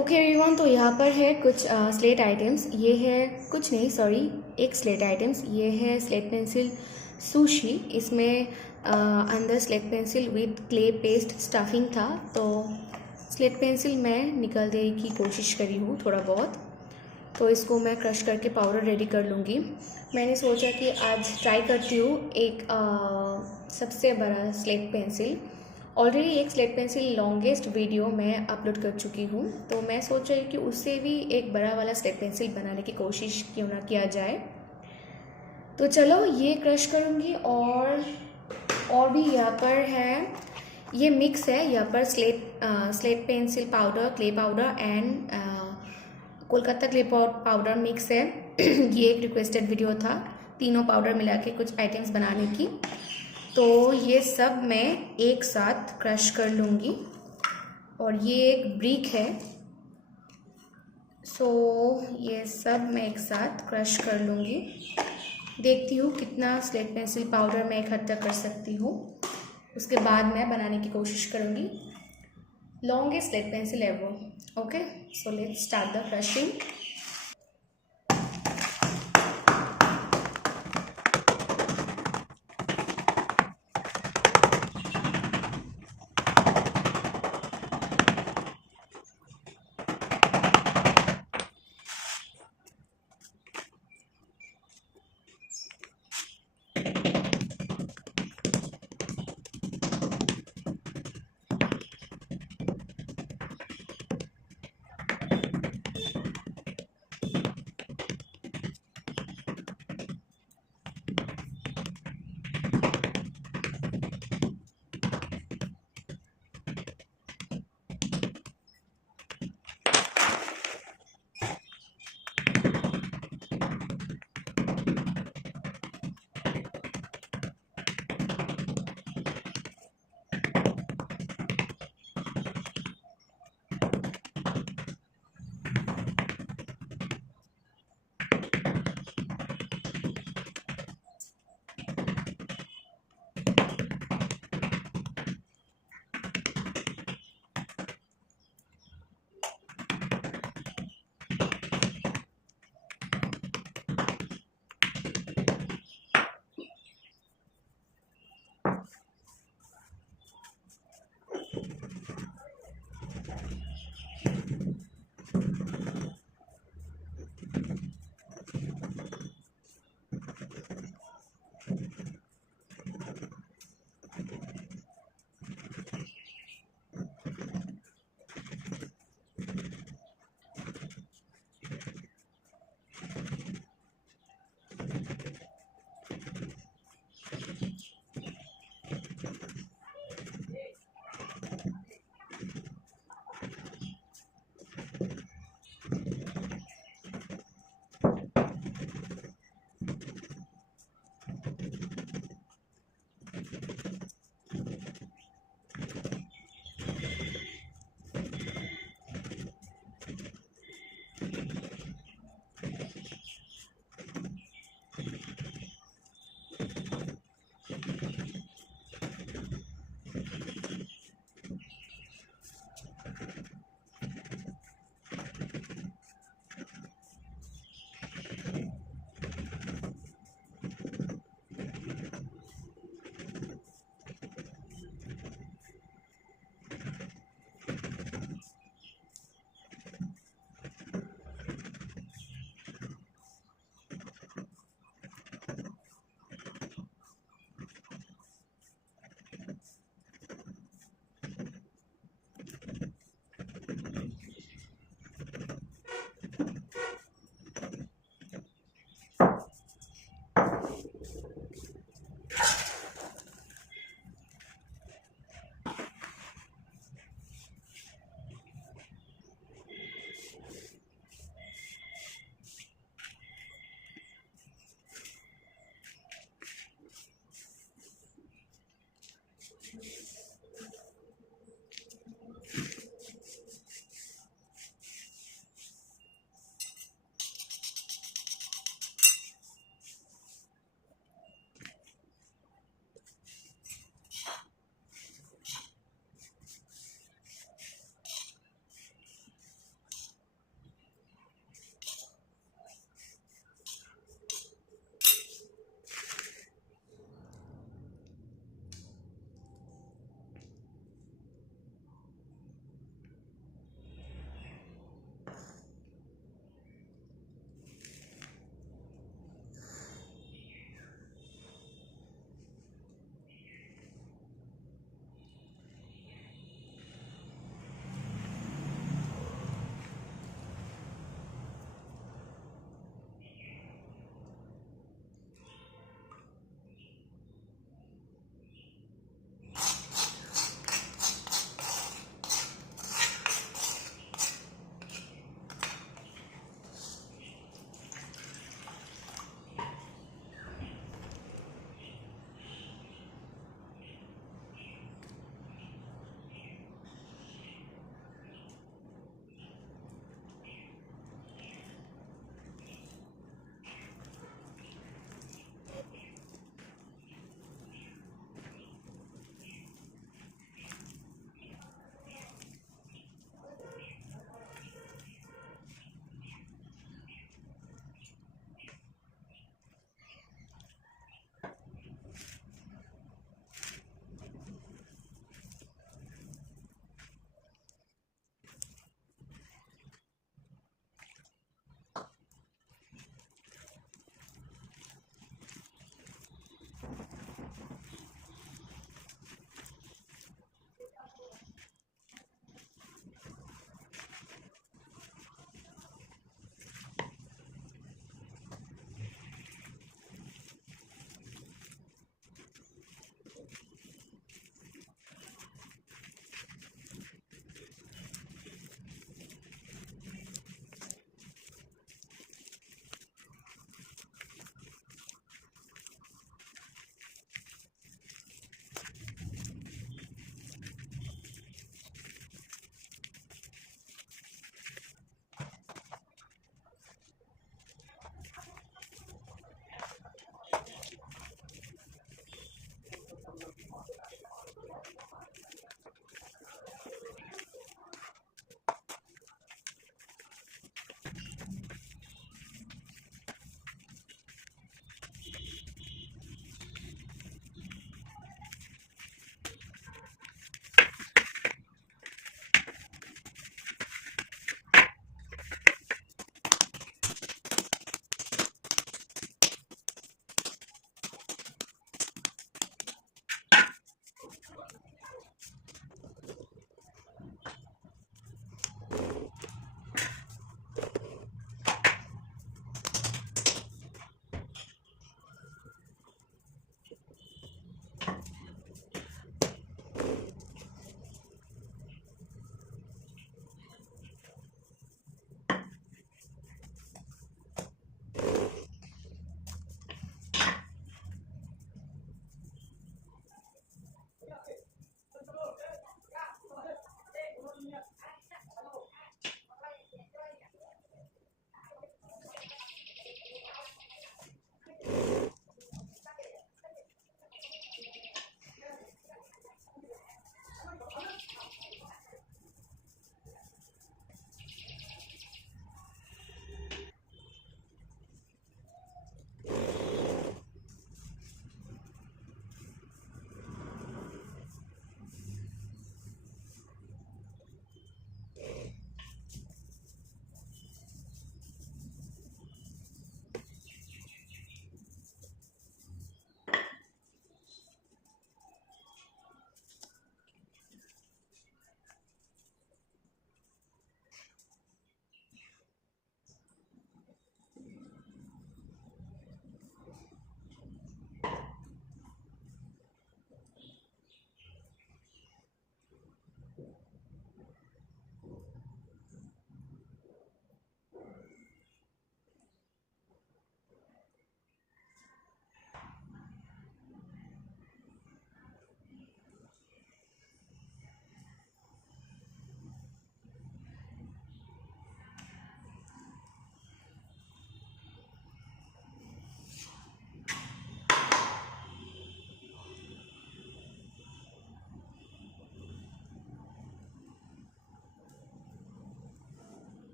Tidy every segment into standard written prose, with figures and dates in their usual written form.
Okay everyone, तो यहाँ पर है कुछ स्लेट आइटम्स। ये है कुछ नहीं, सॉरी, एक स्लेट आइटम्स। ये है स्लेट पेंसिल सुशी। इसमें अंदर slate pencil with clay paste stuffing था। तो स्लेट पेंसिल मैं निकाल देने की कोशिश करी हूँ थोड़ा बहुत। तो इसको मैं क्रश करके पाउडर रेडी कर लूँगी। मैंने सोचा कि आज ट्राई करती हूँ एक सबसे बड़ा स्लेट पेंसिल। ऑलरेडी एक स्लेट पेंसिल लॉन्गेस्ट वीडियो मैं अपलोड कर चुकी हूँ, तो मैं सोच रही हूँ कि उससे भी एक बड़ा वाला स्लेट पेंसिल बनाने की कोशिश क्यों ना किया जाए। तो चलो ये क्रश करूँगी। और भी यहाँ पर है, ये मिक्स है। यहाँ पर slate pencil powder, clay powder and Kolkata clay powder mix है। ये एक रिक्वेस्टेड वीडियो था, तीनों पाउडर मिला के कुछ आइटम्स बनाने की। तो ये सब मैं एक साथ क्रश कर लूँगी। और ये एक ब्रिक है। सो ये सब मैं एक साथ क्रश कर लूँगी। देखती हूँ कितना स्लेट पेंसिल पाउडर मैं इकट्ठा कर सकती हूँ। उसके बाद मैं बनाने की कोशिश करूँगी longest slate pencil ever. Okay, so let's start the crushing.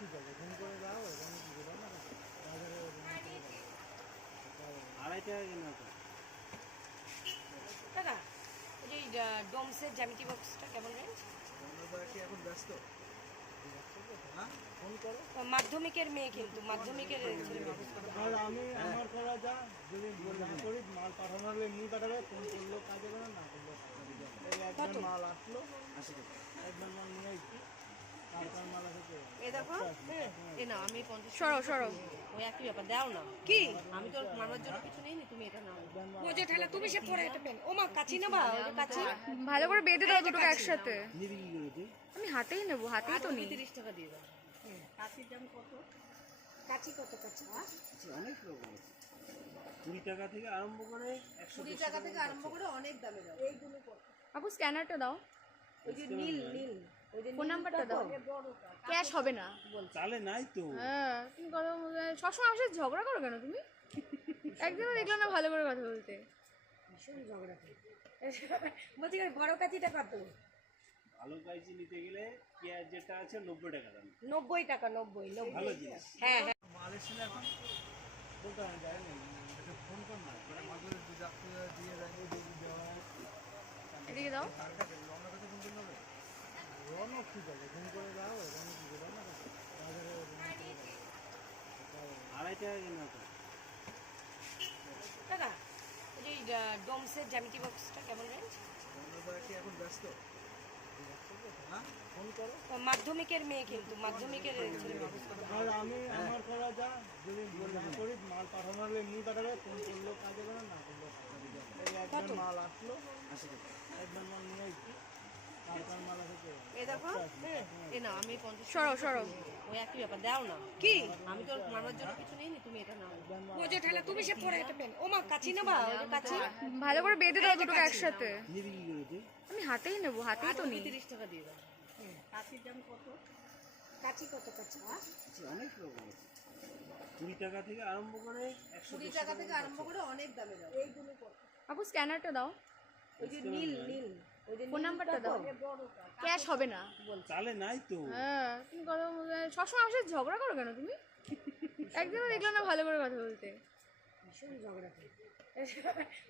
ঠিক আছে, ফোন করে দাও, এখানে কি করে না বাজারে আড়াই টাকা কেন তো? দাদা ওই যে ডোমসের জ্যামিতি বক্সটা কেমন রেঞ্জ? আমরা কি এখন ব্যস্ত? হ্যাঁ, ফোন করো। মাধ্যমিকের মেয়ে কিন্তু মাধ্যমিকের ছেলে মেয়ে। আর আমি আমার করা যা যদি না করি মাল পাঠানো হলে এমনি পাঠাবে, ফোন করলো কাজ হবে না করলো এই একবার মাল আসলো, একবার মাল নিয়ে আসছি, তারপর মাল আসে এ দেখো এ না আমি 50 সরো সরো ওই একই ব্যাপার দাও না কি আমি তো মারার জন্য কিছু নেই তুমি এটা নাও বোঝে ঠেলা তুমি সে পরে এটা পেন ও মা কাচি না বা ওই কাচি ভালো করে বেঁধে দাও দুটোকে একসাথে। নিবি কি করেছে? আমি হাতেই নেবো, হাতেই তো নেই। 30 টাকা দিয়ে দাও কাচির দাম কত? কাচি কত কাচি? অনেক রকম আছে, 20 টাকা থেকে আরম্ভ করে 20 টাকা থেকে আরম্ভ করে অনেক দামে দাও এইগুলো কত? আপু স্ক্যানারটা দাও, ওই যে নীল নীল ওই যে ফোন নাম্বারটা দাও। ক্যাশ হবে না। চালে নাই তো। হ্যাঁ তুমি কথা বলতে সবসময় আমার সাথে ঝগড়া করো কেন তুমি? একদিনও দেখলাম না ভালো করে কথা বলতে। ভীষণ ঝগড়া করে বলছি বড় কাচিটা কত? ভালো কাইচি নিতে গেলে পেঁয়াজ যেটা আছে 90 টাকা দাম। 90 টাকা 90 ভালো জিনিস। হ্যাঁ হ্যাঁ মাল এসেছিল এখন বলতে আমি যাই না, এটা ফোন কর না, ওরা মাঝে দুধ আপনি দিয়ে যাবে, দুধ দেওয়া এদিকে দাও। তার কাছে রওনার কাছে ফোন করতে হবে, রওনা ঠিক আছে, ফোন করে দাও, এখানে কি করে না বাজারে আড়াই টাকা কেন তো? দাদা ওই যে ডোমসের জ্যামিতি বক্সটা কেমন রেঞ্জ? আমরা কি এখন ব্যস্ত? হ্যাঁ, ফোন করো। মাধ্যমিকের মেয়ে কিন্তু মাধ্যমিকের ছেলে মেয়ে। আর আমি আমার করা যা যদি না করি মাল পাঠানো হলে এমনি পাঠাবে, ফোন করলো কাজ হবে না করলো এই একবার মাল আসলো, একবার মাল নিয়ে আসছি, তারপর মাল আসে এ দেখো এ না আমি 50 সরো সরো ওই একই ব্যাপার দাও না কি আমি তো মারার জন্য কিছু নেই তুমি এটা নাও বোঝে ঠেলা তুমি সে পরে এটা পেন ও মা কাচি না বা ওই কাচি ভালো করে বেঁধে দাও দুটোকে একসাথে। নিবি কি করেছে? আমি হাতেই নেবো, হাতেই তো নেই। 30 টাকা দিয়ে দাও কাচির দাম কত? কাচি কত কাচি? অনেক রকম আছে, 20 টাকা থেকে আরম্ভ করে 20 টাকা থেকে আরম্ভ করে অনেক দামে দাও এইগুলো কত? আপু স্ক্যানারটা দাও, ওই যে নীল নীল ওই যে ফোন নাম্বারটা দাও। ক্যাশ হবে না। চালে নাই তো। হ্যাঁ তুমি কথা বলতে সবসময় আমার সাথে ঝগড়া করো কেন তুমি? একদিনও দেখলাম না ভালো করে কথা বলতে। ভীষণ ঝগড়া করে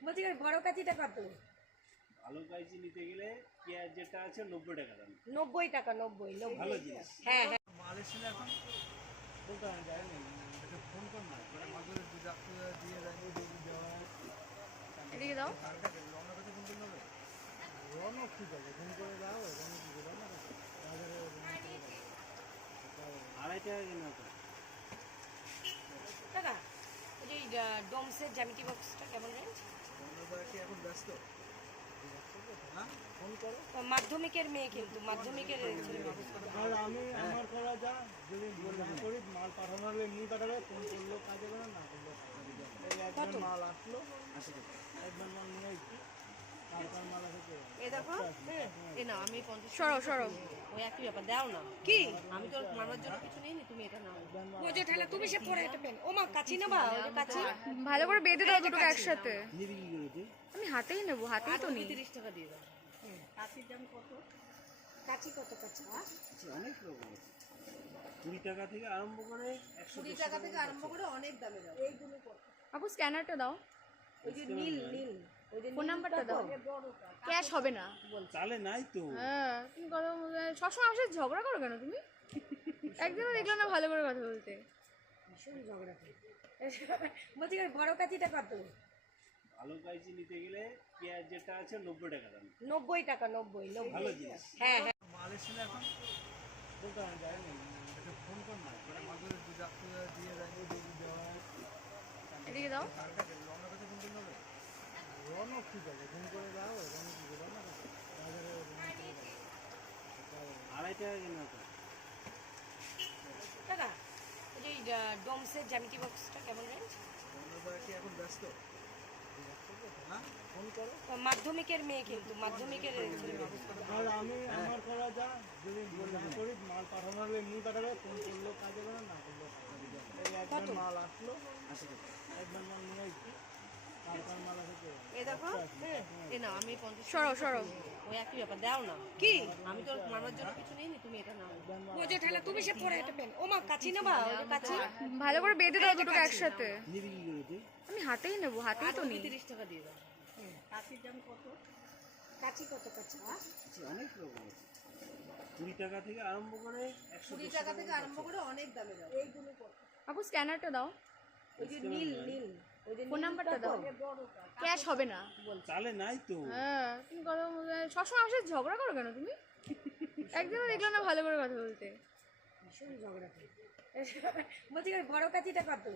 বলছি বড় কাচিটা কত? ভালো কাইচি নিতে গেলে পেঁয়াজ যেটা আছে 90 টাকা দাম। 90 টাকা 90 ভালো জিনিস। হ্যাঁ হ্যাঁ মাল এসেছিল এখন বলতে আমি যাই না, এটা ফোন কর না, ওরা মাঝে দুধ আপনি দিয়ে যাবে, দুধ দেওয়া এদিকে দাও। তার কাছে রওনার কাছে ফোন করতে হবে, রওনা ঠিক আছে, ফোন করে দাও, এখানে কি করে না বাজারে আড়াই টাকা কেন তো? দাদা ওই যে ডোমসের জ্যামিতি বক্সটা কেমন রেঞ্জ? আমরা কি এখন ব্যস্ত? হ্যাঁ, ফোন করো। মাধ্যমিকের মেয়ে কিন্তু মাধ্যমিকের ছেলে মেয়ে। আর আমি আমার করা যা যদি না করি মাল পাঠানো হলে এমনি পাঠাবে, ফোন করলো কাজ হবে না করলো এই একবার মাল আসলো, একবার মাল নিয়ে আসছি, তারপর মাল আসে এ দেখো এ না আমি 50 সরো সরো ওই একই ব্যাপার দাও না কি আমি তো মারার জন্য কিছু নেই তুমি এটা নাও বোঝে ঠেলা তুমি সে পরে এটা পেন ও মা কাচি না বা ওই কাচি ভালো করে বেঁধে দাও দুটোকে একসাথে। নিবি কি করেছে? আমি হাতেই নেবো, হাতেই তো নেই। 30 টাকা দিয়ে দাও কাচির দাম কত? কাচি কত কাচি? অনেক রকম আছে, 20 টাকা থেকে আরম্ভ করে 20 টাকা থেকে আরম্ভ করে অনেক দামে দাও এইগুলো কত? আপু স্ক্যানারটা দাও, ওই যে নীল নীল ওই যে ফোন নাম্বারটা দাও। ক্যাশ হবে না। চালে নাই তো। হ্যাঁ তুমি কথা বলতে সবসময় আমার সাথে ঝগড়া করো কেন তুমি? একদিনও দেখলাম না ভালো করে কথা বলতে। ভীষণ ঝগড়া করে বলছি বড় কাচিটা কত? ভালো কাইচি নিতে গেলে পেঁয়াজ যেটা আছে 90 টাকা দাম। 90 টাকা 90 ভালো জিনিস। হ্যাঁ হ্যাঁ মাল এসেছিল এখন বলতে আমি যাই না, এটা ফোন কর না, ওরা মাঝে দুধ আপনি দিয়ে যাবে, দুধ দেওয়া এদিকে দাও। তার কাছে রওনার কাছে ফোন করতে হবে, রওনা ঠিক আছে, ফোন করে দাও, এখানে কি করে না বাজারে আড়াই টাকা কেন তো? দাদা ওই যে ডোমসের জ্যামিতি বক্সটা কেমন রেঞ্জ? আমরা কি এখন ব্যস্ত? হ্যাঁ, ফোন করো। মাধ্যমিকের মেয়ে কিন্তু মাধ্যমিকের ছেলে মেয়ে। আর আমি আমার করা যা যদি না করি মাল পাঠানো হলে এমনি পাঠাবে, ফোন করলো কাজ হবে না করলো এই একবার মাল আসলো, একবার মাল নিয়ে আসছি, তারপর মাল আসে এ দেখো এ না আমি 50 সরো সরো ওই একই ব্যাপার দাও না কি আমি তো মারবার জন্য কিছু নেই তুমি এটা নাও ও যে ঠেলা তুমি সে পরে এটা পেন ও মা কাচি নেবা ওই যে কাচি ভালো করে বেঁধে দাও দুটোকে একসাথে নিবি কি করে তুই? আমি হাতেই নেবো, হাতেই তো নেই। 30 টাকা দিয়ে দাও কাচির দাম কত কাচি কত কাচি আচ্ছা, অনেক রকম আছে। 20 টাকা থেকে আরম্ভ করে 100 20 টাকা থেকে আরম্ভ করে অনেক দামে দাও এইগুলো কত আপু স্ক্যানারটা দাও, ওই যে নীল নীল ওই যে ফোন নাম্বারটা দাও। ক্যাশ হবে না। চালে নাই তো। হ্যাঁ তুমি কথা সবসময় আমার সাথে ঝগড়া করো কেন তুমি? একদিনও দেখলাম না ভালো করে কথা বলতে। ভীষণ ঝগড়া করে বলছি বড় কাচিটা কত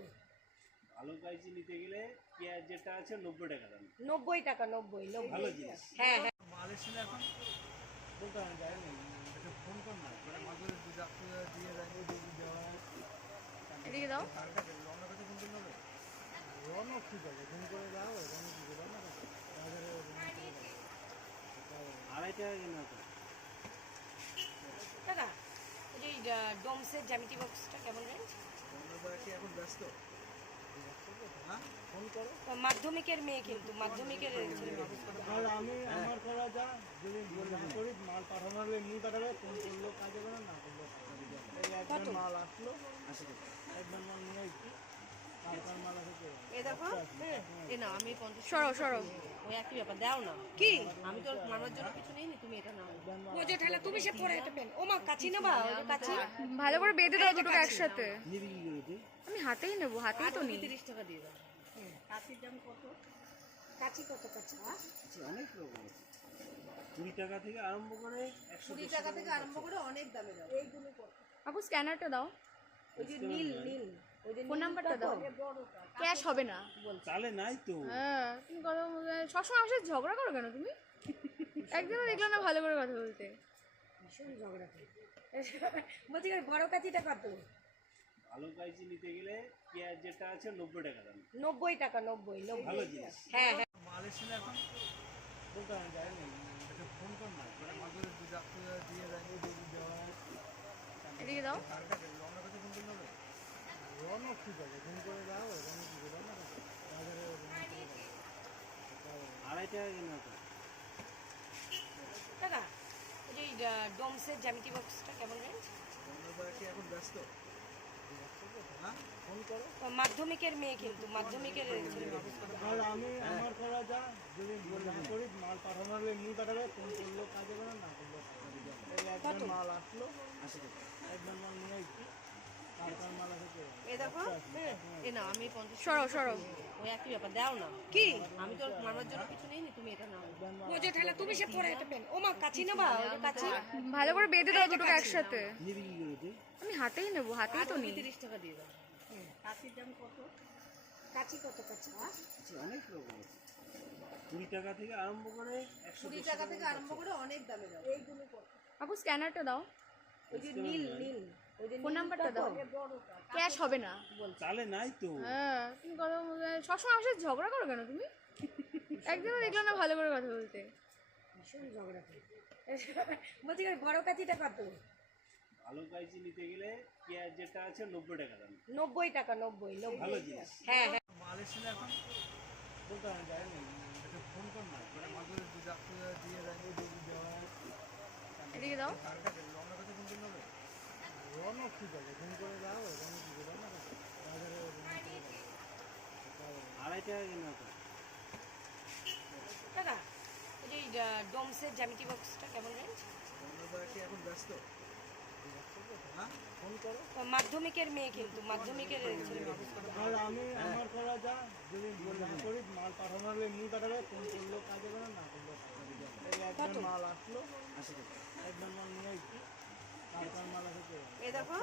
ভালো কাইচি নিতে গেলে পেঁয়াজ যেটা আছে 90 টাকা দাম। 90 টাকা 90 ভালো জিনিস। হ্যাঁ হ্যাঁ মাল এসেছিল এখন বলতে আমি যাই না, এটা ফোন কর না, মানে মাঝে দুই ডাক্তার দিয়ে যাবে দেওয়া এদিকে দাও। রওনা কাছে ফোন করতে হবে। রওনা ঠিক আছে, ফোন করে দাও, রওনা কি করে না আড়াই টাকা কিনা তো। টাকা ওই যে ডোমসের জ্যামিতি বক্সটা কেমন রেঞ্জ আমরা কি এখন ব্যস্ত? হ্যাঁ, ফোন করো। মাধ্যমিকের মেয়ে কিন্তু মাধ্যমিকের ছেলে মানুষ। আর আমি আমার করা যা, যদি না করি মাল পাঠানো হলে এমনি পাঠাবে, ফোন করলেও কাজে করে না করলেও কাজে করে। এই একবার মাল আসলো, একবার মাল নিয়ে আসছি, তারপর মাল আসে। এ দেখো এ না আমি 50 সরো সরো ওই একই ব্যাপার দাও না কি আমি তো মারবার জন্য কিছু নেই তুমি এটা নাও ও যে ঠেলা তুমি সে পরে এটা পেন ও মা কাচি নেবা ওই যে কাচি ভালো করে বেঁধে দাও দুটোকে একসাথে। নিবি কি করে তুই? আমি হাতেই নেবো, হাতেই তো নেই। 30 টাকা দিয়ে দাও কাচির দাম কত কাচি কত কাচি আচ্ছা, অনেক রকম আছে। 20 টাকা থেকে আরম্ভ করে 20 টাকা থেকে আরম্ভ করে অনেক দামে দাও এইগুলো কত আপু স্ক্যানারটা দাও, ওই যে নীল নীল ওই যে ফোন নাম্বারটা দাও। ক্যাশ হবে না। চালে নাই তো। হ্যাঁ তুমি কথা সবসময় আমার সাথে ঝগড়া করো কেন তুমি? একদিনও দেখলাম না ভালো করে কথা বলতে। ভীষণ ঝগড়া করে বলছি বড় কাচিটা কত ভালো কাইচি নিতে গেলে পেঁয়াজ যেটা আছে 90 টাকা দাম। 90 টাকা 90 ভালো জিনিস। হ্যাঁ হ্যাঁ মাল এসেছিল এখন বলতে আমি যাই না, এটা ফোন কর না, মানে মাঝে দুই ডাক্তার দিয়ে যাবে দেওয়া। এদিকে দাও। রওনা কাছে ফোন করতে হবে। রওনা ঠিক আছে, ফোন করে দাও, রওনা কি করে না আড়াই টাকা কিনা তো। টাকা ওই যে ডোমসের জ্যামিতি বক্সটা কেমন রেঞ্জ আমরা কি এখন ব্যস্ত? হ্যাঁ, ফোন করো। মাধ্যমিকের মেয়ে কিন্তু মাধ্যমিকের ছেলে মানুষ। আর আমি আমার করা যা, যদি না করি মাল পাঠানো হলে এমনি পাঠাবে, ফোন করলেও কাজে করে না করলেও কাজে করে। এই একবার মাল আসলো, একবার মাল নিয়ে আসছি, তারপর মাল আসে। এ দেখো এ না আমি 50 সরো সরো ওই একই ব্যাপার দাও না কি আমি তো মারবার জন্য কিছু নেই তুমি এটা নাও ও যে ঠেলা তুমি সে পরে এটা পেন ও মা কাচি নেবা ওই যে কাচি ভালো করে বেঁধে দাও দুটোকে একসাথে। নিবি কি করে তুই? আমি হাতেই নেবো, হাতেই তো নেই। 30 টাকা দিয়ে দাও কাচির দাম কত কাচি কত কাচি আচ্ছা, অনেক রকম আছে। 20 টাকা থেকে আরম্ভ করে 20 টাকা থেকে আরম্ভ করে অনেক দামে দাও এইগুলো কত আপু স্ক্যানারটা দাও, ওই যে নীল নীল ওই যে ফোন নাম্বারটা দাও। ক্যাশ হবে না। চালে নাই তো। হ্যাঁ তুমি কথা সবসময় আমার সাথে ঝগড়া করো কেন তুমি? একদিনও দেখলাম না ভালো করে কথা বলতে। ভীষণ ঝগড়া করে বলছি বড় কাচিটা কত ভালো কাইচি নিতে গেলে পেঁয়াজ যেটা আছে 90 টাকা দাম। 90 টাকা 90 ভালো জিনিস। হ্যাঁ হ্যাঁ মাল এসেছিল এখন বলতে আমি যাই না, এটা ফোন কর না, মানে মাঝে দুই ডাক্তার দিয়ে যাবে দেওয়া। এদিকে দাও। রওনা কাছে ফোন করতে হবে। রওনা ঠিক আছে, ফোন করে দাও, রওনা কি করে না আড়াই টাকা কিনা তো। টাকা ওই যে ডোমসের জ্যামিতি বক্সটা কেমন রেঞ্জ আমরা কি এখন ব্যস্ত? হ্যাঁ, ফোন করো। মাধ্যমিকের মেয়ে কিন্তু মাধ্যমিকের ছেলে মানুষ। আর আমি আমার করা যা, যদি না করি মাল পাঠানো হলে এমনি পাঠাবে, ফোন করলেও কাজে করে না করলেও কাজে করে। এই একবার মাল আসলো, একবার মাল নিয়ে আসছি, তারপর মাল আসে। এ দেখো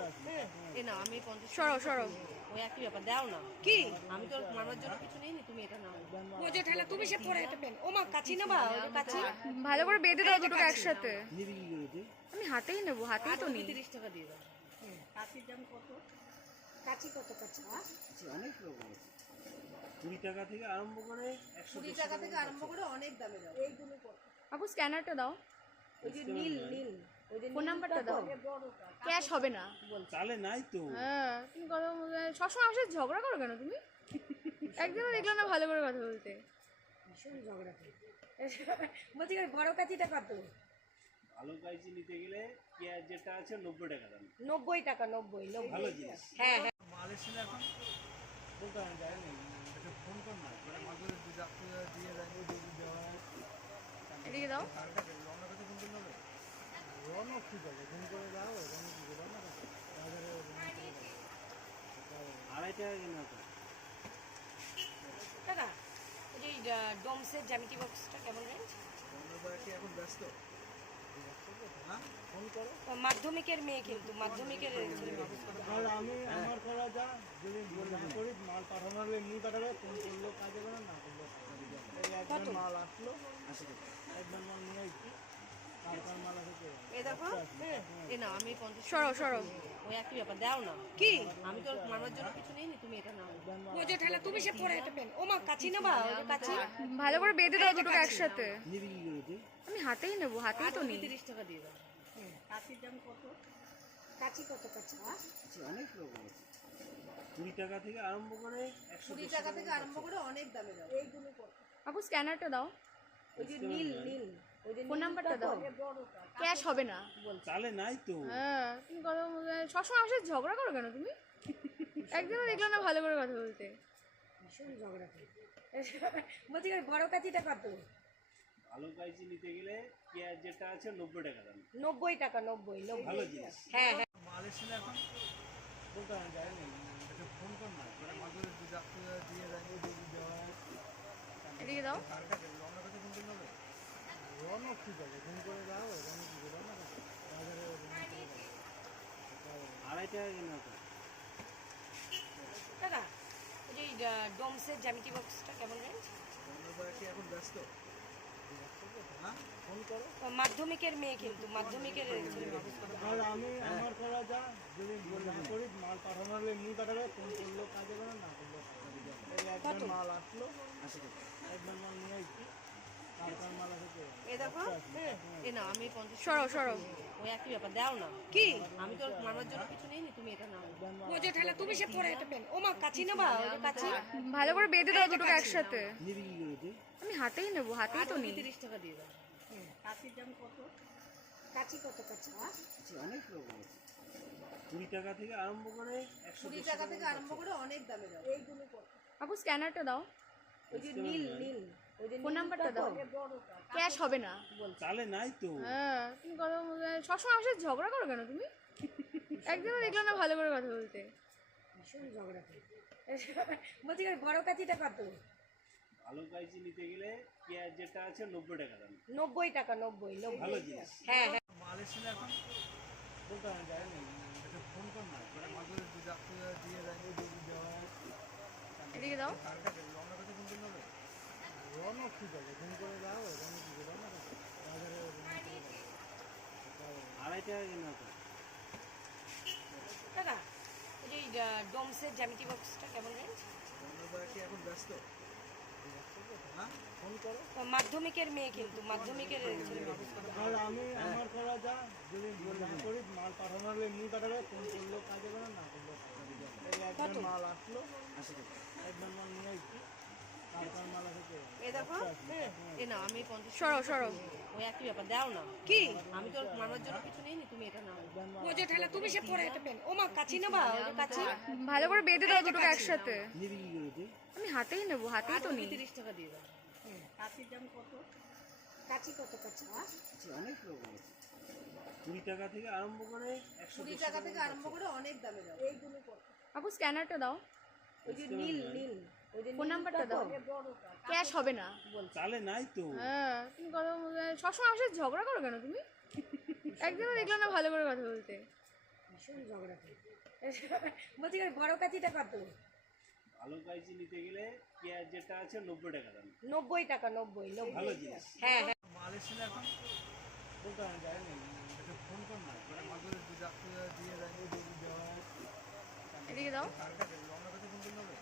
এ না আমি 50 সরো সরো ওই একই ব্যাপার দাও না কি আমি তো মারবার জন্য কিছু নেই তুমি এটা নাও ও যে ঠেলা তুমি সে পরে এটা পেন ও মা কাচি নেবা ওই যে কাচি ভালো করে বেঁধে দাও দুটোকে একসাথে। নিবি কি করে তুই? আমি হাতেই নেবো, হাতেই তো নেই। 30 টাকা দিয়ে দাও কাচির দাম কত কাচি কত কাচি আচ্ছা, অনেক রকম আছে। 20 টাকা থেকে আরম্ভ করে 20 টাকা থেকে আরম্ভ করে অনেক দামে দাও এইগুলো কত আপু স্ক্যানারটা দাও, ওই যে নীল নীল ওই যে ফোন নাম্বারটা দাও। ক্যাশ হবে না। চালে নাই তো। হ্যাঁ তুমি কথা সবসময় আমার সাথে ঝগড়া করো কেন তুমি? একদিনও দেখলাম না ভালো করে কথা বলতে। ভীষণ ঝগড়া করে বলছি ওই বড় কাঁচিটা কত? ভালো কাইচি নিতে গেলে পেঁয়াজ যেটা আছে 90 টাকা দাম। 90 টাকা, 90 ভালো জিনিস। হ্যাঁ হ্যাঁ। মাল এসেছিল এখন বলতে আমি যাইনি, এটা ফোন কর না, মানে মাঝে দিয়ে যায় দেওয়া হয়। এদিকে দাও। রওনা কাছে ফোন করলে হবে? রওনা ঠিক আছে, ফোন করে যাও, রওনা ঠিক আছে, রওনা কাছে বাজারে আড়াই টাকা কিনা তো। দাদা ওই যে ডোমসের জ্যামিতি বক্সটা কেমন রেঞ্জ? কি এখন ব্যস্ত? হ্যাঁ, ফোন করো। মাধ্যমিকের মেয়ে, কিন্তু মাধ্যমিকের ছেলে মেয়ে। আর আমি আমার করা যা, যদি না করি মাল পাঠানো হলে এমনি পাঠাবে, ফোন করলেও কাজ হবে না, না করলেও কাজ হবে। এই একবার মাল আসলো, একবার মাল নিয়ে আসছি, তারপর মাল আসে চলে যাবে। এ দেখো, এ না আমি 50 সরো সরো। ওই একই ব্যাপার, দাও না। কি আমি তো মারার জন্য কিছু নেই, তুমি এটা নাও। ও যে ঠেলা তুমি সে পরে এটা পেন। ও মা কাচি নেবা, ওই যে কাচি ভালো করে বেঁধে দাও দুটোকে একসাথে। নিবি কি করে তুই? আমি হাতেই নেবো, হাতেই তো নিই। 30 টাকা দিয়ে দাও। কাচির দাম কত? কাচি কত কাচি? অনেক রকম আছে, 20 টাকা থেকে আরম্ভ করে 20 টাকা থেকে আরম্ভ করে অনেক দামে দাও। এইগুলো কত? আপু স্ক্যানারটা দাও, ওই যে নীল নীল, ওই যে ফোন নাম্বারটা দাও। ক্যাশ হবে না। চালে নাই তো। হ্যাঁ, তুমি কথা সবসময় আমার সাথে ঝগড়া করো কেন তুমি? একদিনও দেখলাম না ভালো করে কথা বলতে। ভীষণ ঝগড়া করে। বলছি ওই বড় কাচিটা কত? ভালো কাইচি নিতে গেলে পেঁয়াজ যেটা আছে 90 টাকা দাম। 90 টাকা, 90 ভালো জিনিস। হ্যাঁ হ্যাঁ। মাল এসেছিল এখন বলতে আমি যাইনি, এটা ফোন কর না, মানে মাঝে দিয়ে যায় দেওয়া হয়। এদিকে দাও। রওনা কাছে ফোন করলে হবে? রওনা ঠিক আছে, ফোন করে যাও, রওনা ঠিক আছে, রওনা কাছে বাজারে আড়াই টাকা কিনা তো। দাদা ওই যে ডোমসের জ্যামিতি বক্সটা কেমন রেঞ্জ? কি এখন ব্যস্ত? হ্যাঁ, ফোন করো। মাধ্যমিকের মেয়ে, কিন্তু মাধ্যমিকের ছেলে মেয়ে। আর আমি আমার করা যা, যদি না করি মাল পাঠানো হলে এমনি পাঠাবে, ফোন করলেও কাজ হবে না, না করলেও কাজ হবে। এই একবার মাল আসলো, একবার মাল নিয়ে আসছি, তারপর মাল আসে চলে যাবে। এ দেখো, এ না আমি 50 সরো সরো। ওই একই ব্যাপার, দাও না। কি আমি তো মারার জন্য কিছু নেই, তুমি এটা নাও। ও যে ঠেলা তুমি সে পরে এটা পেন। ও মা কাচি নেবা, ওই যে কাচি ভালো করে বেঁধে দাও দুটোকে একসাথে। নিবি কি করে তুই? আমি হাতেই নেবো, হাতেই তো নিই। 30 টাকা দিয়ে দাও। কাচির দাম কত? কাচি কত কাচি? অনেক রকম আছে, 20 টাকা থেকে আরম্ভ করে 20 টাকা থেকে আরম্ভ করে অনেক দামে দাও। এইগুলো কত? আপু স্ক্যানারটা দাও, ওই যে নীল নীল, ওই যে ফোন নাম্বারটা দাও। ক্যাশ হবে না। চালে নাই তো। হ্যাঁ, তুমি কথা সবসময় আমার সাথে ঝগড়া করো কেন তুমি? একদিনও দেখলাম না ভালো করে কথা বলতে। ভীষণ ঝগড়া করে। বলছি ওই বড় কাচিটা কত? ভালো কাইচি নিতে গেলে পেঁয়াজ যেটা আছে 90 টাকা দাম। 90 টাকা, 90 ভালো জিনিস। হ্যাঁ হ্যাঁ। মাল এসেছিল এখন বলতে আমি যাইনি, এটা ফোন কর না, মানে মাঝে দিয়ে যায় দেওয়া হয়। এদিকে দাও। রওনা কাছে ফোন করলে হবে? রওনা ঠিক আছে, ফোন করে যাও, রওনা ঠিক আছে, রওনা কাছে বাজারে আড়াই টাকা কিনা তো। দাদা ওই যে ডোমসের জ্যামিতি বক্সটা কেমন রেঞ্জ? কি এখন ব্যস্ত? হ্যাঁ, ফোন করো। মাধ্যমিকের মেয়ে, কিন্তু মাধ্যমিকের ছেলে মেয়ে। আর আমি আমার করা যা, যদি না করি মাল পাঠানো হলে এমনি পাঠাবে, ফোন করলেও কাজ হবে না, না করলেও কাজ হবে। এই একবার মাল আসলো, একবার মাল নিয়ে আসছি, তারপর মাল আসে চলে যাবে। এ দেখো, এ না আমি 50 সরো সরো। ওই একই ব্যাপার, দাও না। কি আমি তো মারার জন্য কিছু নেই, তুমি এটা নাও। ও যে ঠেলা তুমি সে পরে এটা পেন। ও মা কাচি নেবা, ওই যে কাচি ভালো করে বেঁধে দাও দুটোকে একসাথে। নিবি কি করে তুই? আমি হাতেই নেবো, হাতেই তো নিই। 30 টাকা দিয়ে দাও। কাচির দাম কত? কাচি কত কাচি? অনেক রকম আছে, 20 টাকা থেকে আরম্ভ করে 20 টাকা থেকে আরম্ভ করে অনেক দামে দাও। এইগুলো কত? আপু স্ক্যানারটা দাও, ওই যে নীল নীল, ওই যে ফোন নাম্বারটা দাও। ক্যাশ হবে না। চালে নাই তো। হ্যাঁ, তুমি কথা সবসময় আমার সাথে ঝগড়া করো কেন তুমি? একদিনও দেখলাম না ভালো করে কথা বলতে। ভীষণ ঝগড়া করে। বলছি ওই বড় কাচিটা কত? ভালো কাইচি নিতে গেলে পেঁয়াজ যেটা আছে 90 টাকা দাম। 90 টাকা, 90 ভালো জিনিস। হ্যাঁ হ্যাঁ। মাল এসেছিল এখন বলতে আমি যাইনি, এটা ফোন কর না, মানে মাঝে দিয়ে যায় দেওয়া হয়। এদিকে দাও। রওনা কাছে ফোন করলে হবে?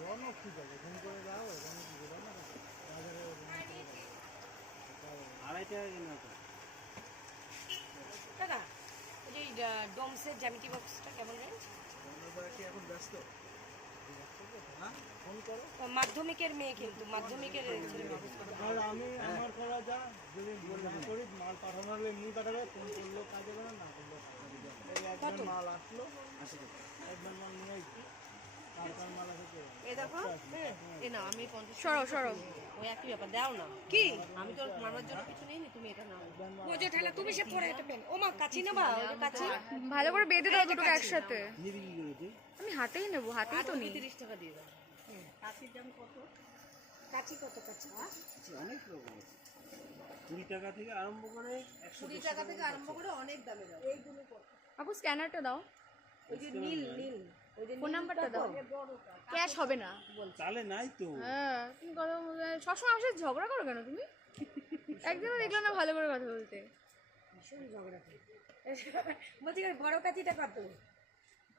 রওনা ঠিক আছে, ফোন করে যাও, রওনা ঠিক আছে, রওনা কাছে বাজারে আড়াই টাকা কিনা তো। দাদা ওই যে ডোমসের জ্যামিতি বক্সটা কেমন রেঞ্জ? কি এখন ব্যস্ত? ফোন করো। মাধ্যমিকের মেয়ে কিন্তু মাধ্যমিকের ছেলে মেয়ে। আর আমি আমার করা যা যদি না করি মাল পাঠানো হলে এমনি পাঠাবে, ফোন করলেও কাজ হবে না, না করলেও কাজ হবে। এই একবার মাল আসলো, একবার মাল নিয়ে আসছি, তারপর মাল আসে। এ দেখো এ না আমি 50 সরো সরো ওই একই ব্যাপার দাও না কি আমি তোর মারবার জন্য কিছু নেই তুমি এটা নাও ও যে ঠেলা তুমি সে পরে এটা পেন ও মা কাচি নেবা ওই যে কাচি ভালো করে বেঁধে দাও দুটোকে একসাথে আমি হাতেই নেবো, হাতেই তো নেই। 30 টাকা দিয়ে দাও কাচির দাম কত কাচি কত কাচি অনেক রকম আছে, 20 টাকা থেকে আরম্ভ করে 20 টাকা থেকে আরম্ভ করে অনেক দামে দাও এইগুলো কত আপু স্ক্যানারটা দাও, ওই যে নীল নীল ওই যে ফোন নাম্বারটা দাও। ক্যাশ হবে না। তাহলে নাই তো। হ্যাঁ তুমি কথা সবসময় আমার সাথে ঝগড়া করো কেন তুমি? একদিনও দেখলাম না ভালো করে কথা বলতে। ভীষণ ঝগড়া করে বলছি বড় কাচিটা কত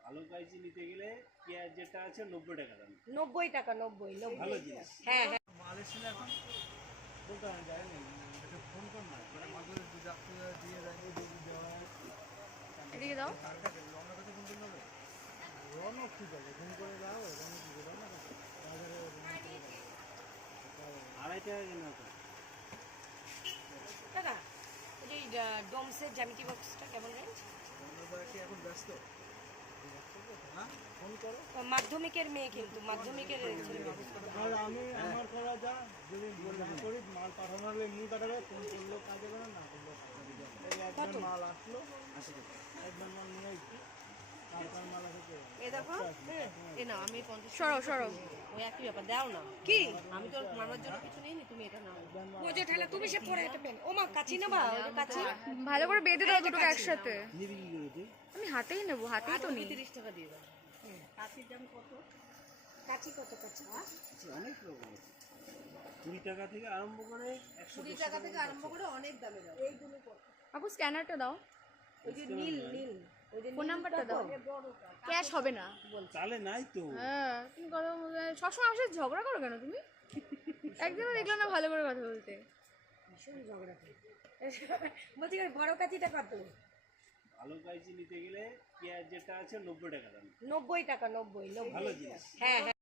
ভালো কাইচি নিতে গেলে পেঁয়াজ যেটা আছে 90 টাকা দাম। 90 টাকা 90 ভালো জিনিস। হ্যাঁ হ্যাঁ মাল এসেছিল এখন বলতে আমি যাইনি, একটা ফোন কর না, মানে মাঝে যাত্রী দিয়ে যায় দেওয়া হয়। এদিকে দাও। রওনা কাছে ফোন করতে হবে, রওনা ঠিক আছে, ফোন করে যাও, রওনা ঠিক আছে, রওনা কাছে বাজারে রওনা করে যাও। 2.5 টাকা কেনা তো। দাদা ওই যে ডোমসের জ্যামিতি বক্সটা কেমন রেঞ্জ আমরা কি এখন ব্যস্ত? হ্যাঁ ফোন করো। মাধ্যমিকের মেয়ে কিন্তু মাধ্যমিকের ছেলে মেয়ে। আর আমি আমার করা যা যদি না করি মাল পাঠানো হলে এমনি পাঠাবে, ফোন করলেও কাজ হবে না, না করলেও কাজ হবে। এই একবার মাল আসলো, একবার মাল নিয়ে আসছি, তারপর মাল আসে। এ দেখো এ না আমি 50 সরো সরো ওই একই ব্যাপার দাও না কি আমি তোর মারবার জন্য কিছু নেই তুমি এটা নাও ও যে ঠেলা তুমি সে পরে এটা পেন ও মা কাচি নেবা ওই যে কাচি ভালো করে বেঁধে দাও দুটোকে একসাথে আমি হাতেই নেবো, হাতেই তো নেই। 30 টাকা দিয়ে দাও কাচির দাম কত কাচি কত কাচি অনেক রকম আছে, 20 টাকা থেকে আরম্ভ করে 20 টাকা থেকে আরম্ভ করে অনেক দামে দাও এইগুলো কত আপু স্ক্যানারটা দাও, ওই যে নীল নীল ওই যে ফোন নাম্বারটা দাও। ক্যাশ হবে না। তাহলে নাই তো। হ্যাঁ তুমি কথা সবসময় আমার সাথে ঝগড়া করো কেন তুমি? একদিনও দেখলাম না ভালো করে কথা বলতে। ভীষণ ঝগড়া করে বলছি বড় কাচিটা কত ভালো কাইচি নিতে গেলে পেঁয়াজ যেটা আছে 90 টাকা দাম। 90 টাকা 90 ভালো জিনিস। হ্যাঁ হ্যাঁ